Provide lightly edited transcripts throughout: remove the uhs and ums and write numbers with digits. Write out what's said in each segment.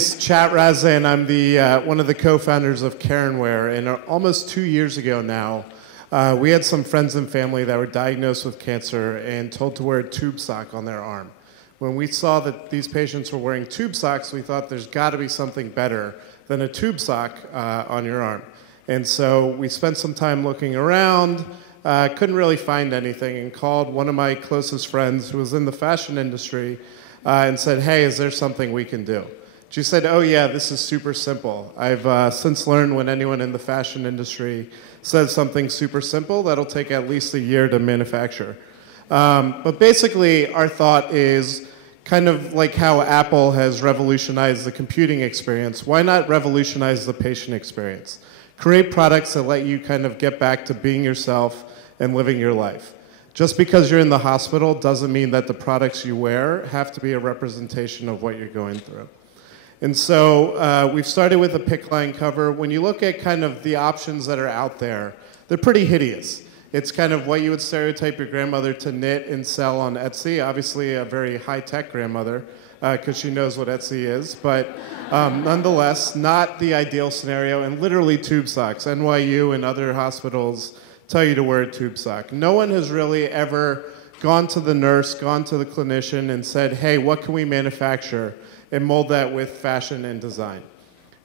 It's Razdan. I'm one of the co-founders of Care+wear, and almost 2 years ago now, we had some friends and family that were diagnosed with cancer and told to wear a tube sock on their arm. When we saw that these patients were wearing tube socks, we thought there's got to be something better than a tube sock on your arm. And so we spent some time looking around, couldn't really find anything, and called one of my closest friends who was in the fashion industry and said, hey, is there something we can do? She said, oh yeah, this is super simple. I've since learned when anyone in the fashion industry says something super simple, that'll take at least a year to manufacture. But basically, our thought is kind of like how Apple has revolutionized the computing experience. Why not revolutionize the patient experience? Create products that let you kind of get back to being yourself and living your life. Just because you're in the hospital doesn't mean that the products you wear have to be a representation of what you're going through. And so we've started with a PICC line cover. When you look at kind of the options that are out there, they're pretty hideous. It's kind of what you would stereotype your grandmother to knit and sell on Etsy. Obviously a very high-tech grandmother because she knows what Etsy is, but nonetheless, not the ideal scenario, and literally tube socks. NYU and other hospitals tell you to wear a tube sock. No one has really ever gone to the nurse, gone to the clinician and said, hey, what can we manufacture and mold that with fashion and design.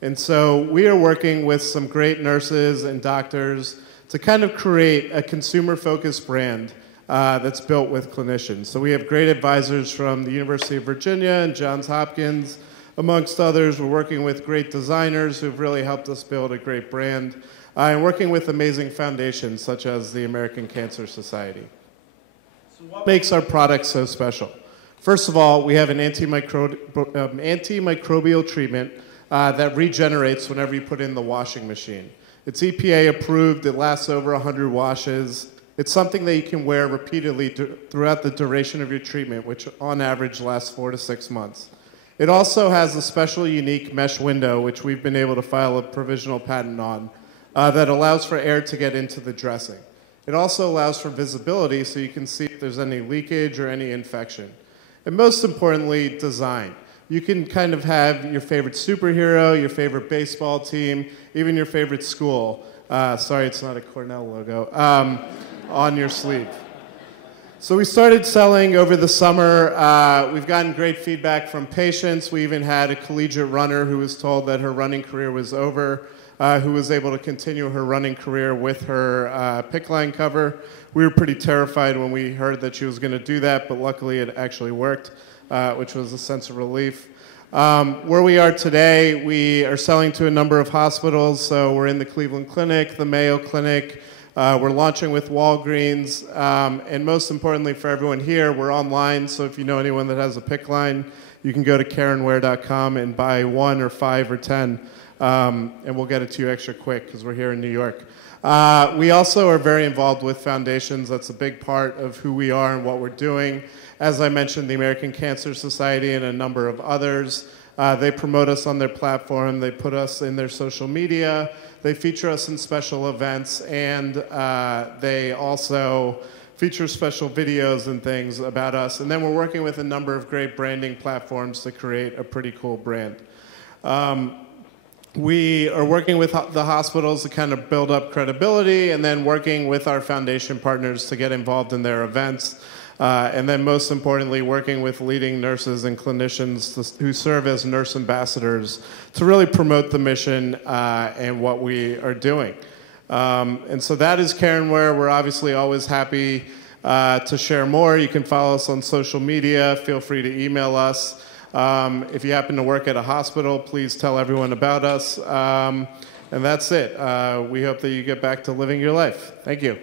And so we are working with some great nurses and doctors to kind of create a consumer-focused brand that's built with clinicians. So we have great advisors from the University of Virginia and Johns Hopkins, amongst others. We're working with great designers who've really helped us build a great brand, and working with amazing foundations such as the American Cancer Society. So what makes our product so special? First of all, we have an antimicrobial treatment that regenerates whenever you put it in the washing machine. It's EPA approved, it lasts over 100 washes. It's something that you can wear repeatedly throughout the duration of your treatment, which on average lasts 4 to 6 months. It also has a special unique mesh window, which we've been able to file a provisional patent on, that allows for air to get into the dressing. It also allows for visibility so you can see if there's any leakage or any infection. And most importantly, design. You can kind of have your favorite superhero, your favorite baseball team, even your favorite school. Sorry, it's not a Cornell logo, on your sleeve. So we started selling over the summer. We've gotten great feedback from patients. We even had a collegiate runner who was told that her running career was over, who was able to continue her running career with her PICC line cover. We were pretty terrified when we heard that she was going to do that, but luckily it actually worked, which was a sense of relief. Where we are today, we are selling to a number of hospitals. So we're in the Cleveland Clinic, the Mayo Clinic. We're launching with Walgreens. And most importantly for everyone here, we're online. So if you know anyone that has a PICC line, you can go to careandwear.com and buy 1 or 5 or 10. And we'll get it to you extra quick because we're here in New York. We also are very involved with foundations. That's a big part of who we are and what we're doing. As I mentioned, the American Cancer Society and a number of others. They promote us on their platform. They put us in their social media. They feature us in special events. And they also feature special videos and things about us. And then we're working with a number of great branding platforms to create a pretty cool brand. We are working with the hospitals to kind of build up credibility, and then working with our foundation partners to get involved in their events. And then most importantly, working with leading nurses and clinicians who serve as nurse ambassadors to really promote the mission and what we are doing. And so that is Care+wear. We're obviously always happy to share more. You can follow us on social media. Feel free to email us. If you happen to work at a hospital, please tell everyone about us. And that's it. We hope that you get back to living your life. Thank you.